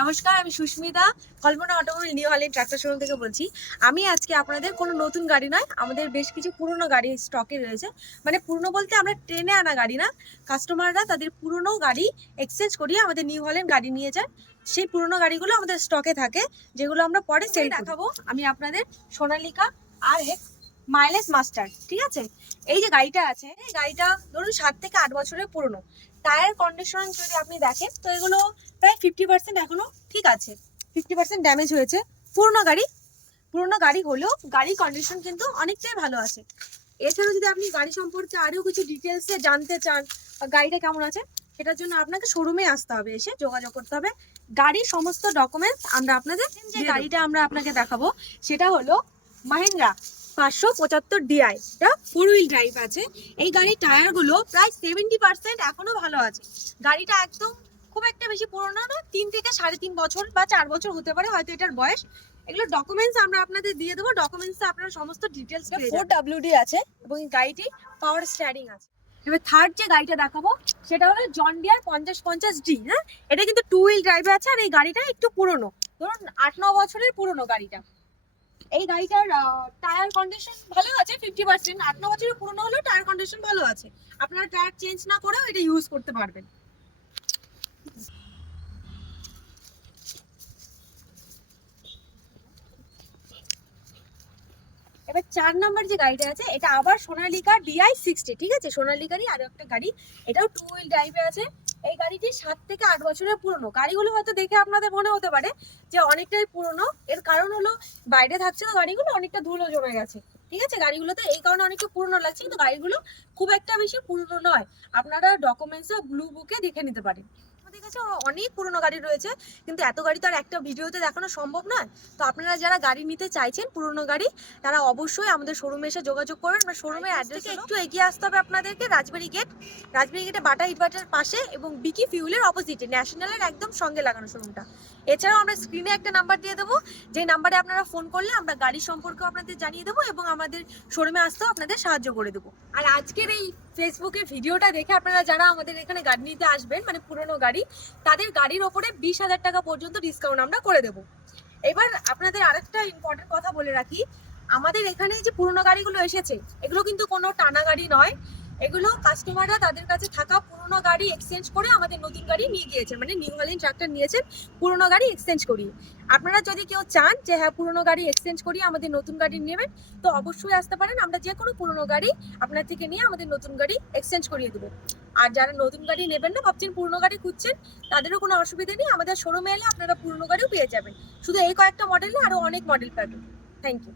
নমস্কার, আমি Susmita Kalpana automobile New Holland tractor showroom থেকে বলছি। আমি আজকে আপনাদের কোনো নতুন গাড়ি নয়, আমাদের বেশ কিছু পুরনো গাড়ি স্টকে রয়েছে। মানে পুরনো বলতে আমরা ট্রেনে আনা গাড়ি না, কাস্টমাররা তাদের পুরনো গাড়ি এক্সচেঞ্জ করিয়ে আমাদের নিউ হল্যান্ড গাড়ি নিয়ে যায়। সেই পুরনো গাড়িগুলো আমাদের স্টকে থাকে, যেগুলো আমরা পরে সেল দেখাবো। আমি আপনাদের সোনালিকা RX মাইলেজ মাস্টার, ঠিক আছে। এই যে গাড়িটা আছে, এই গাড়িটা ধরুন 7 থেকে 8 বছরের পুরনো। টায়ার কন্ডিশন যদি আপনি দেখেন তো এগুলো প্রায় 50% এখনো ঠিক আছে, 50% ড্যামেজ হয়েছে। পুরনো গাড়ি হলেও গাড়ি কন্ডিশন কিন্তু অনেকটাই ভালো আছে। এছাড়াও যদি আপনি গাড়ি সম্পর্কে আরও কিছু ডিটেলসে জানতে চান গাড়িটা কেমন আছে, সেটার জন্য আপনাকে শোরুমে আসতে হবে, এসে যোগাযোগ করতে হবে। গাড়ির সমস্ত ডকুমেন্টস আমরা আপনাদের, যে গাড়িটা আমরা আপনাকে দেখাবো সেটা হলো মাহিন্দ্রা 575 DI। এটা 4 হুইল ড্রাইভ আছে। এই গাড়ির টায়ারগুলো প্রায় 70% এখনো ভালো আছে। গাড়িটা একদম খুব একটা বেশি পুরোনো না, 3 থেকে 3.5 বছর বা 4 বছর হতে পারে হয়তো এটার বয়স। এগুলো ডকুমেন্টস আমরা আপনাদের দিয়ে দেবো, ডকুমেন্টসে আপনারা সমস্ত ডিটেলস পেয়ে যাবেন। 4WD আছে এবং এই গাড়িটি পাওয়ার স্টিয়ারিং আছে। এবার থার্ড যে গাড়িটা দেখাবো সেটা হলো জন ডিয়ার 5050D। হ্যাঁ, এটা কিন্তু 2 হুইল ড্রাইভে আছে আর এই গাড়িটা একটু পুরনো, ধরুন 8-9 বছরের পুরনো গাড়িটা। এই গাড়িটার টায়ার কন্ডিশন ভালো আছে 50%। 8-9 বছরের পুরনো হলেও টায়ার কন্ডিশন ভালো আছে, আপনারা টায়ার চেঞ্জ না করেও এটা ইউজ করতে পারবেন। এবার 4 নাম্বার যে গাড়িটা আছে এটা আবার সোনালিকা DI60, ঠিক আছে। সোনালিকারই আরো একটা গাড়ি, এটাও 2 হুইল ড্রাইভে আছে। এই গাড়িটি 7 থেকে 8 বছরের পুরনো। গাড়িগুলো হয়তো দেখে আপনাদের মনে হতে পারে যে অনেকটাই পুরনো, এর কারণ হলো বাইরে থাকছে তো গাড়িগুলো অনেকটা ধুলো জমে গেছে, ঠিক আছে। গাড়িগুলোতে এই কারণে অনেকটা পুরনো লাগছে, কিন্তু গাড়িগুলো খুব একটা বেশি পুরনো নয়। আপনারা ডকুমেন্টসে ব্লু বুকে দেখে নিতে পারেন। আমাদের কাছে অনেক পুরনো গাড়ি রয়েছে, কিন্তু এত গাড়ি তো আর একটা ভিডিওতে দেখানো সম্ভব নয়। তো আপনারা যারা গাড়ি নিতে চাইছেন পুরনো গাড়ি, তারা অবশ্যই আমাদের শোরুমে এসে যোগাযোগ করবেন। আমরা শোরুমের অ্যাড্রেস থেকে একটু এগিয়ে আসতে হবে আপনাদেরকে, রাজবাড়ি গেটে বাটা ইটভাটার পাশে এবং বিকি ফিউলের অপোজিটে, ন্যাশনালের একদম সঙ্গে লাগানো শোরুমটা। এছাড়াও আমরা স্ক্রিনে একটা নাম্বার দিয়ে দেবো, যে নাম্বারে আপনারা ফোন করলে আমরা গাড়ি সম্পর্কেও আপনাদের জানিয়ে দেবো এবং আমাদের শোরুমে আসতেও আপনাদের সাহায্য করে দেবো। আর আজকের এই ফেসবুকে ভিডিওটা দেখে আপনারা যারা আমাদের এখানে গাড়ি নিতে আসবেন, মানে পুরনো গাড়ি, তাদের গাড়ির ওপরে 20,000 টাকা পর্যন্ত ডিসকাউন্ট আমরা করে দেবো। এবার আপনাদের আরেকটা ইম্পর্টেন্ট কথা বলে রাখি, আমাদের এখানে যে পুরনো গাড়িগুলো এসেছে এগুলো কিন্তু কোনো টানা গাড়ি নয়। এগুলো কাস্টমাররা তাদের কাছে থাকা পুরনো গাড়ি এক্সচেঞ্জ করে আমাদের নতুন গাড়ি নিয়ে গিয়েছেন, মানে নিউ হল্যান্ড ট্রাক্টর নিয়েছেন পুরনো গাড়ি এক্সচেঞ্জ করিয়ে। আপনারা যদি কেউ চান যে হ্যাঁ পুরনো গাড়ি এক্সচেঞ্জ করিয়ে আমাদের নতুন গাড়ি নেবেন, তো অবশ্যই আসতে পারেন। আমরা যে কোনো পুরনো গাড়ি আপনার থেকে নিয়ে আমাদের নতুন গাড়ি এক্সচেঞ্জ করিয়ে দেবো। আর যারা নতুন গাড়ি নেবেন না, ভাবছেন পুরনো গাড়ি খুঁজছেন, তাদেরও কোনো অসুবিধা নেই। আমাদের শোরুমে এলে আপনারা পুরনো গাড়িও পেয়ে যাবেন। শুধু এই কয়েকটা মডেলে আরো অনেক মডেল পাবেন। Thank you.